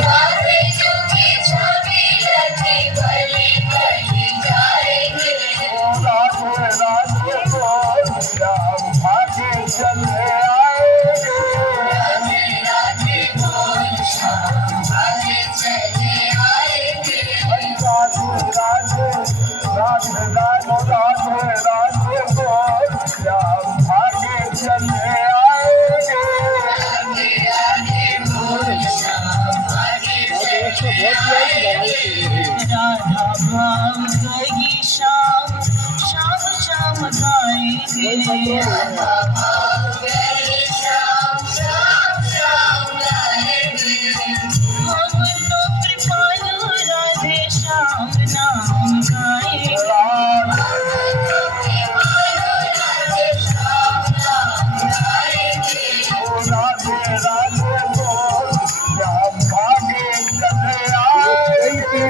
राधे झूठी छवि लगी भली भली जाएंगे। राधे राधे बोल श्याम आगे चले आएंगे। राधे राधे बोल श्याम आगे चले आएंगे। राधे राधे राधे राधे राधे राधे बोल श्याम आगे चले आएंगे। राधे राधे बोल श्याम आगे चले आएंगे। राधा भाव गई श्याम श्याम श्याम गाएंगे। राधा भाव गई श्याम श्याम श्याम गाएंगे। हम तो कृपालु राधे श्याम नाम गाएंगे। हम तो कृपालु राधे श्याम नाम गाएंगे। राधे राधे बोल श्याम आगे चले आएंगे।